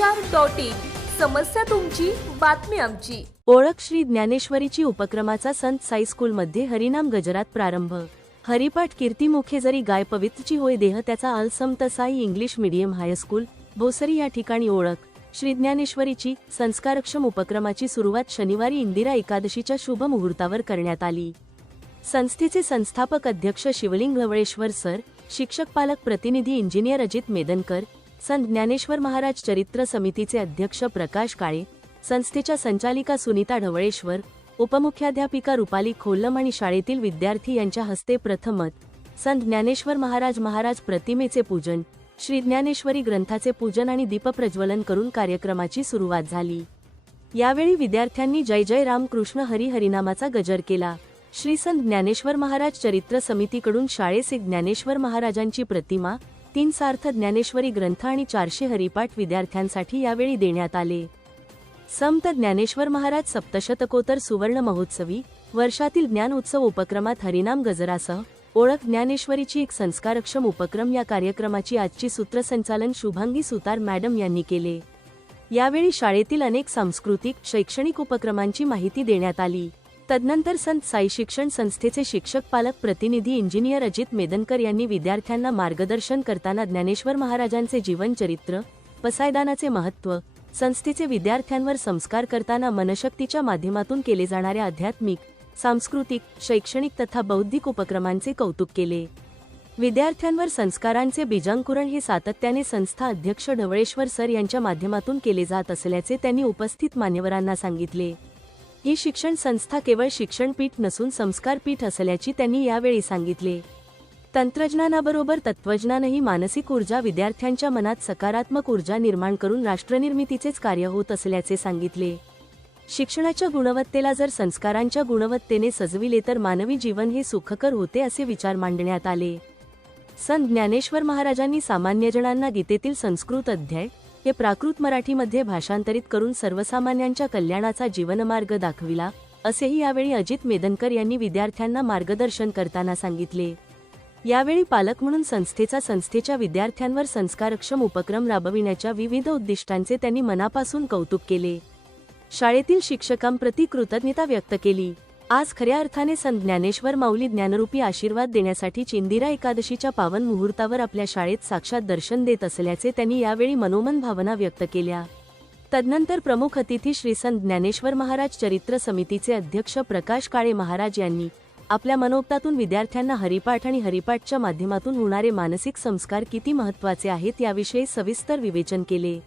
Samachar dot in. समस्या तुमची बातमी आमची. ओळख श्री ज्ञानेश्वरीची उपक्रमाचा संत साई स्कूलमध्ये हरिनाम गजरात प्रारंभ. हरिपाठ कीर्तिमुखे जरी गाय पवित्रची होय देह त्याचा अलसम तसाई English medium high school Bhosari या ठिकाणी ओळख. श्री ज्ञानेश्वरीची संस्कारक्षम उपक्रमाची सुरुवात शनिवारी इंदिरा एकादशीच्या शुभ मुहूर्तावर करण्यात आली. संस्थेचे संस्थापक अध्यक्ष शिवलिंग गवळेश्वर सर शिक्षक पालक प्रतिनिधी इंजिनियर अजित मेदनकर संत ज्ञानेश्वर महाराज चरित्र समितीचे अध्यक्ष प्रकाश काळे संस्थेच्या संचालिका सुनीता ढवळेश्वर उपमुख्याध्यापिका रुपाली खोल्लम आणि शाळेतील विद्यार्थी यांच्या हस्ते प्रथमत संत ज्ञानेश्वर महाराज महाराज प्रतिमेचे पूजन श्री ज्ञानेश्वरी ग्रंथाचे पूजन आणि दीपप्रज्वलन करून कार्यक्रमाची सुरुवात झाली. यावेळी विद्यार्थ्यांनी जय जय रामकृष्ण हरी हरिनामाचा गजर केला. श्री संत ज्ञानेश्वर महाराज चरित्र समितीकडून शाळेस एक ज्ञानेश्वर महाराजांची प्रतिमा तीन सार्थ ज्ञानेश्वरी ग्रंथ आणि चारशे हरिपाठ विद्यार्थ्यांसाठी यावेळी देण्यात आले. संत ज्ञानेश्वर महाराज सप्तशतकोत्तर सुवर्ण महोत्सवी वर्षातील ज्ञान उत्सव उपक्रमात हरिनाम गजरासह ओळख ज्ञानेश्वरीची एक संस्कारक्षम उपक्रम या कार्यक्रमाची आजची सूत्रसंचालन शुभांगी सुतार मॅडम यांनी केले. यावेळी शाळेतील अनेक सांस्कृतिक शैक्षणिक उपक्रमांची माहिती देण्यात आली. तदनंतर संत साई शिक्षण संस्थेचे शिक्षक पालक प्रतिनिधी इंजिनियर अजित मेदनकर यांनी विद्यार्थ्यांना मार्गदर्शन करताना ज्ञानेश्वर महाराजांचे जीवनचरित्र पसायदानाचे महत्त्व संस्थेचे विद्यार्थ्यांवर संस्कार करताना मनशक्तीच्या माध्यमातून केले जाणाऱ्या आध्यात्मिक सांस्कृतिक शैक्षणिक तथा बौद्धिक उपक्रमांचे कौतुक केले. विद्यार्थ्यांवर संस्कारांचे बीजांकुरण हे सातत्याने संस्था अध्यक्ष ढवळेश्वर सर यांच्या माध्यमातून केले जात असल्याचे त्यांनी उपस्थित मान्यवरांना सांगितले. ही शिक्षण संस्था केवळ शिक्षणपीठ नसून संस्कारपीठ असल्याची त्यांनी यावेळी सांगितले. तंत्रज्ञानाबरोबर तत्वज्ञानही मानसिक ऊर्जा विद्यार्थ्यांच्या मनात सकारात्मक ऊर्जा निर्माण करून राष्ट्रनिर्मितीचेच कार्य होत असल्याचे सांगितले. शिक्षणाच्या गुणवत्तेला जर संस्कारांच्या गुणवत्तेने सजविले तर मानवी जीवन हे सुखकर होते असे विचार मांडण्यात आले. संत ज्ञानेश्वर महाराजांनी सामान्यजनांना गीतेतील संस्कृत अध्याय हे प्राकृत मराठीमध्ये भाषांतरित करून सर्वसामान्यांच्या कल्याणाचा जीवनमार्ग दाखविला असेही यावेळी अजित मेदनकर यांनी विद्यार्थ्यांना मार्गदर्शन करताना सांगितले. यावेळी पालक म्हणून संस्थेचा संस्थेच्या विद्यार्थ्यांवर संस्कारक्षम उपक्रम राबविण्याच्या विविध उद्दिष्टांचे त्यांनी मनापासून कौतुक केले. शाळेतील शिक्षकांप्रती कृतज्ञता व्यक्त केली. आज खऱ्या अर्थाने संत ज्ञानेश्वर माऊली ज्ञानरूपी आशीर्वाद देण्यासाठी चिंदिरा एकादशीच्या पावन मुहूर्तावर आपल्या शाळेत साक्षात दर्शन देत असल्याचे त्यांनी यावेळी मनोमन भावना व्यक्त केल्या. तदनंतर प्रमुख अतिथी श्री संत ज्ञानेश्वर महाराज चरित्र समितीचे अध्यक्ष प्रकाश काळे महाराज यांनी आपल्या मनोगतातून विद्यार्थ्यांना हरिपाठ आणि हरिपाठच्या माध्यमातून होणारे मानसिक संस्कार किती महत्त्वाचे आहेत याविषयी सविस्तर विवेचन केले.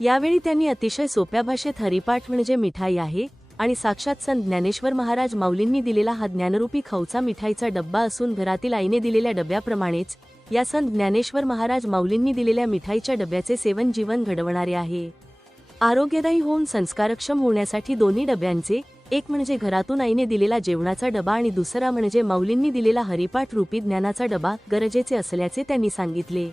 यावेळी त्यांनी अतिशय सोप्या भाषेत हरिपाठ म्हणजे मिठाई आहे आणि साक्षात संत ज्ञानेश्वर महाराज माऊलींनी दिलेला हा ज्ञानरूपी खवचा मिठाईचा डब्बा असून घरातील आईने दिलेल्या डब्याप्रमाणेच या संत ज्ञानेश्वर महाराज माऊलींनी दिलेल्या मिठाईच्या डब्याचे सेवन जीवन घडवणारे आहे. आरोग्यदायी होऊन संस्कारक्षम होण्यासाठी दोन्ही डब्यांचे एक म्हणजे घरातून आईने दिलेला जेवणाचा डबा आणि दुसरा म्हणजे माऊलींनी दिलेला हरिपाठ रूपी ज्ञानाचा डबा गरजेचे असल्याचे त्यांनी सांगितले.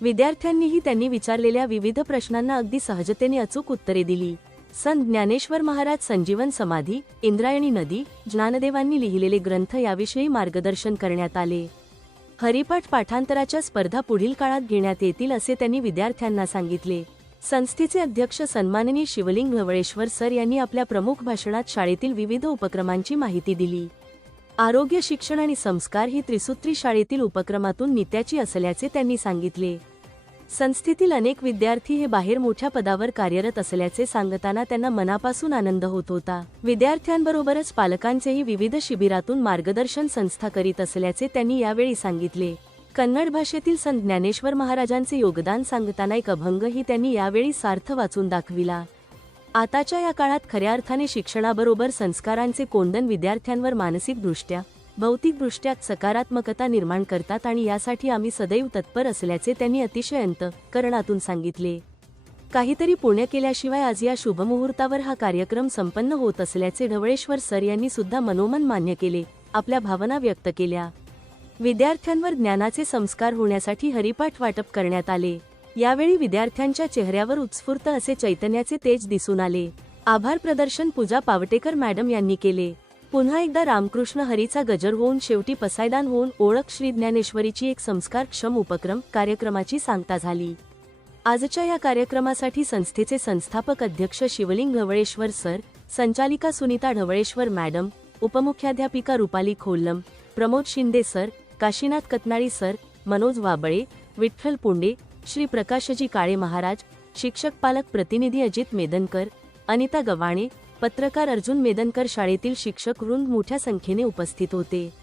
विद्यार्थ्यांनीही त्यांनी विचारलेल्या विविध प्रश्नांना अगदी सहजतेने अचूक उत्तरे दिली. संत ज्ञानेश्वर महाराज संजीवन समाधी इंद्रायणी नदी ज्ञानदेवांनी लिहिलेले ग्रंथ याविषयी मार्गदर्शन करण्यात आले. हरिपाठ पाठांतराच्या स्पर्धा पुढील काळात घेण्यात येतील असे त्यांनी विद्यार्थ्यांना सांगितले. संस्थेचे अध्यक्ष सन्माननीय शिवलिंग ढवळेश्वर सर यांनी आपल्या प्रमुख भाषणात शाळेतील विविध उपक्रमांची माहिती दिली. आरोग्य शिक्षण आणि संस्कार ही त्रिसूत्री शाळेतील उपक्रमातून नित्याची असल्याचे त्यांनी सांगितले. संस्थेतील अनेक विद्यार्थी हे बाहेर मोठ्या पदावर कार्यरत असल्याचे सांगताना त्यांना मनापासून आनंद होत होता. विद्यार्थ्यांबरोबरच पालकांचेही विविध शिबिरातून मार्गदर्शन संस्था करीत असल्याचे त्यांनी यावेळी सांगितले. कन्नड भाषेतील संत ज्ञानेश्वर महाराजांचे योगदान सांगताना एक अभंगही त्यांनी यावेळी सार्थ वाचून दाखविला. आताच्या या काळात खऱ्या अर्थाने शिक्षणाबरोबर संस्कारांचे कोंदन विद्यार्थ्यांवर मानसिकदृष्ट्या भौतिकदृष्ट्या सकारात्मकता निर्माण करतात आणि यासाठी आम्ही सदैव तत्पर असल्याचे त्यांनी अतिशय अंतकरणातून सांगितले. काहीतरी पुण्य केल्याशिवाय आज या शुभमुहूर्तावर हा कार्यक्रम संपन्न होत असल्याचे ढवळेश्वर सर यांनी सुद्धा मनोमन मान्य केले आपल्या भावना व्यक्त केल्या. विद्यार्थ्यांवर ज्ञानाचे संस्कार होण्यासाठी हरिपाठ वाटप करण्यात आले. यावेळी विद्यार्थ्यांच्या चेहऱ्यावर उत्स्फूर्त असे चैतन्याचे तेज दिसून आले. आभार प्रदर्शन पूजा पावटेकर मॅडम यांनी केले. पुन्हा एकदा रामकृष्ण हरीचा गजर होऊन शेवटी पसायदान होऊन ओळख श्री ज्ञानेश्वरीची एक संस्कारक्षम उपक्रम कार्यक्रमाची सांगता झाली. आजच्या या कार्यक्रमासाठी संस्थेचे संस्थापक अध्यक्ष शिवलिंग ढवळेश्वर सर संचालिका सुनीता ढवळेश्वर मॅडम उपमुख्याध्यापिका रुपाली खोल्लम प्रमोद शिंदे सर काशीनाथ कतनाळी सर मनोज वाबळे विठ्ठल पुंडे श्री प्रकाशजी काळे महाराज शिक्षक पालक प्रतिनिधी अजित मेदनकर अनिता गव्हाणे पत्रकार अर्जुन मेदनकर शाळेतील शिक्षक वृंद मोठ्या संख्येने उपस्थित होते.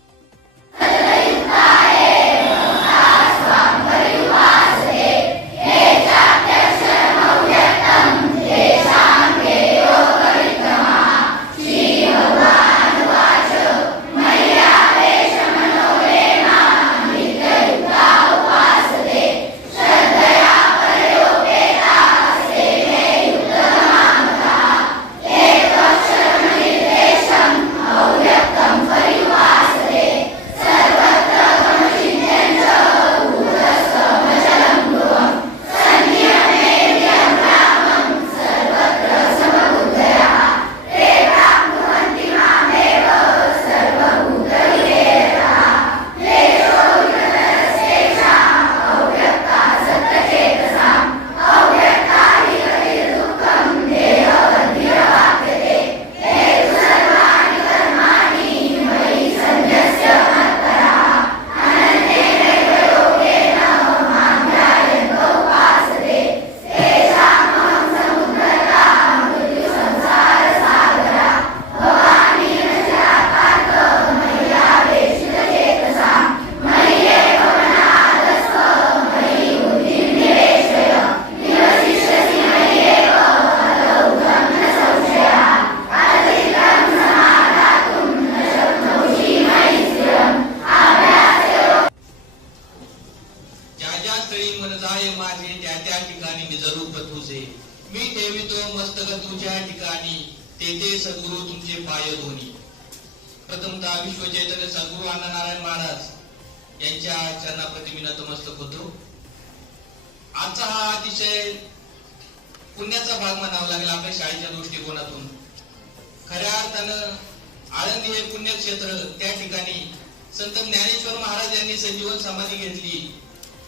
विश्वचैतन्य सद्गुरु अण्णा नारायण महाराज यांच्या चरणाप्रती मी नतमस्तक होतो. आजचा हा अतिशय पुण्याचा भाग म्हणावा लागेल आपल्या शाळेच्या दृष्टिकोनातून. खऱ्या अर्थानं आळंदी हे पुण्यक्षेत्र त्या ठिकाणी संत ज्ञानेश्वर महाराज यांनी संजीवन समाधी घेतली.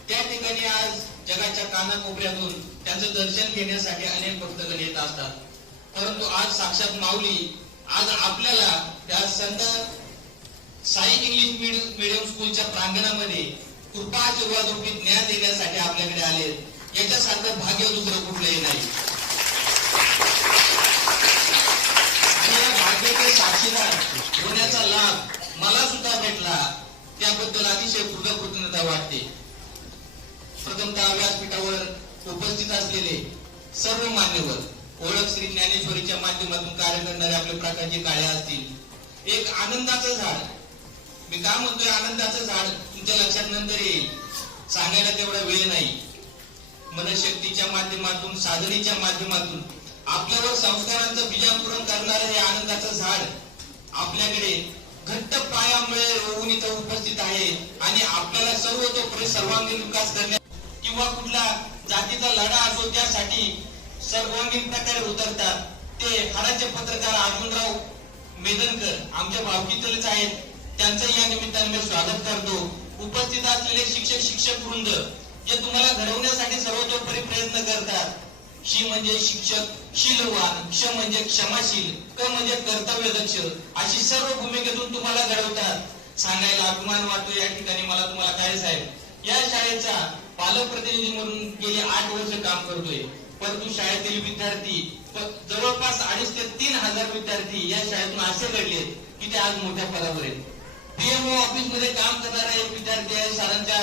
त्या ठिकाणी आज जगाच्या कानाकोपऱ्यातून त्यांचं दर्शन घेण्यासाठी अनेक भक्तगण येत असतात. परंतु आज साक्षात माऊली आज आपल्याला त्या संत साई इंग्लिश मिडियम स्कूलच्या प्रांगणामध्ये कृपा आशीर्वाद रूपी ज्ञान देण्यासाठी आपल्याकडे आले. याच्यासारखं भाग्य दुसरं कुठलंही नाही. आणि या भाग्याचे साक्षीदार होण्याचा लाभ मला सुद्धा भेटला त्याबद्दल अतिशय कृतज्ञता वाटते. प्रथमतः व्यासपीठावर उपस्थित असलेले सर्व मान्यवर ओळख श्री ज्ञानेश्वरीच्या माध्यमातून कार्य करणारे आपले प्रकारचे काळे असतील. एक आनंदाचं झाड मी का म्हणतोय आनंदाचं झाड तुमच्या लक्षात नंतर येईल. सांगायला तेवढा वेळ नाही. मनशक्तीच्या माध्यमातून साधनेच्या माध्यमातून आपल्यावर संस्कारांचं बीजांकुरण करणारं हे आनंदाचं झाड आपल्याकडे घट्ट पायामुळे रोवून इथं उपस्थित आहे आणि आपल्याला सर्व तो सर्वांगीण विकास करण्या किंवा कुठला जातीचा लढा असो त्यासाठी सर्वांगीण प्रकारे उतरतात. ते हाडाचे पत्रकार अर्जुनराव मेदनकर आमच्या भावकीतलेच आहेत. त्यांचं या निमित्ताने मी स्वागत करतो. उपस्थित असलेले शिक्षक शिक्षक वृंद जे तुम्हाला घडवण्यासाठी सर्वतोपरी प्रयत्न करतात. शी म्हणजे शिक्षक शीलवान क्ष म्हणजे क्षमाशील क म्हणजे कर्तव्यदक्ष अशी सर्व भूमिकेतून तुम्हाला घडवतात. सांगायला अभिमान वाटतो या ठिकाणी मला तुम्हाला काय साहेब. या शाळेचा पालक प्रतिनिधी म्हणून गेली आठ वर्ष काम करतोय. परंतु शाळेतील विद्यार्थी जवळपास अडीच ते तीन हजार विद्यार्थी या शाळेतून असे घडले की ते आज मोठ्या पदावर आहेत. पीएमओ ऑफिसमध्ये काम करणारा एक विद्यार्थी आहे सरांच्या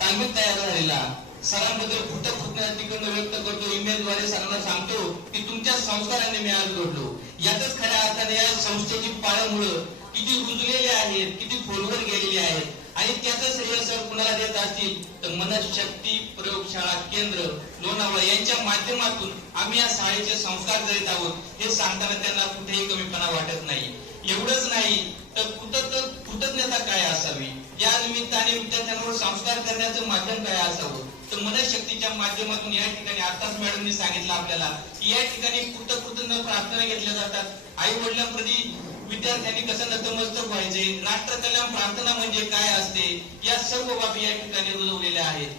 तालमीत तयार झालेला. सरांबद्दल खोट कृतज्ञता तिकडनं व्यक्त करतो. ईमेलद्वारे सरांना सांगतो की तुमच्या संस्काराने मी आज घडलो यातच खऱ्या अर्थाने या संस्थेची पाळंमुळं किती रुजलेली आहेत किती खोलवर गेलेली आहेत. आणि त्याचं श्रेय सर कुणाला देत असतील? तर मनशक्ती प्रयोगशाळा केंद्र लोणावळा यांच्या माध्यमातून आम्ही या शाळेचे संस्कार करीत आहोत. हे सांगताना त्यांना कुठेही कमीपणा वाटत नाही. एवढंच नाही तर कुठं तर कृतज्ञता काय असावी? या निमित्ताने विद्यार्थ्यांवर संस्कार करण्याचं माध्यम काय असावं? तर मनशक्तीच्या माध्यमातून या ठिकाणी आताच मॅडमनी सांगितलं आपल्याला की या ठिकाणी कृतकृतज्ञ प्रार्थना घेतल्या जातात. आई वडिलांप्रती विद्यार्थ्यांनी कसं नतमस्तक व्हायचे? राष्ट्रकल्याण प्रार्थना म्हणजे काय असते? या सर्व बाबी या ठिकाणी रुजवलेल्या आहेत.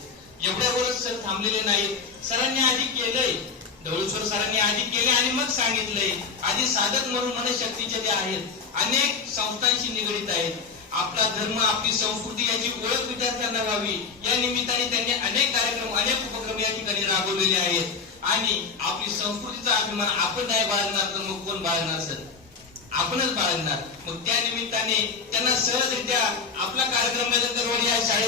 एवढ्यावरच सर थांबलेले नाहीत. सरांनी आधी केलंय. ढवळेश्वर सरांनी आधी केले आणि मग सांगितलंय. आधी साधक म्हणून मनशक्तीचे ते आहेत अनेक संस्थांशी निगडीत आहेत. आपला धर्म आपली संस्कृती याची ओळख विद्यार्थ्यांना व्हावी. या निमित्ताने त्यांनी अनेक कार्यक्रम अनेक उपक्रम या ठिकाणी राबवलेले आहेत. आणि आपली संस्कृतीचा अभिमान आपण नाही बाळगणार तर मग कोण बाळगणार सर? आपणच बाळगणार. मग त्या निमित्ताने त्यांना सहजरित्या आपला कार्यक्रम या शाळेत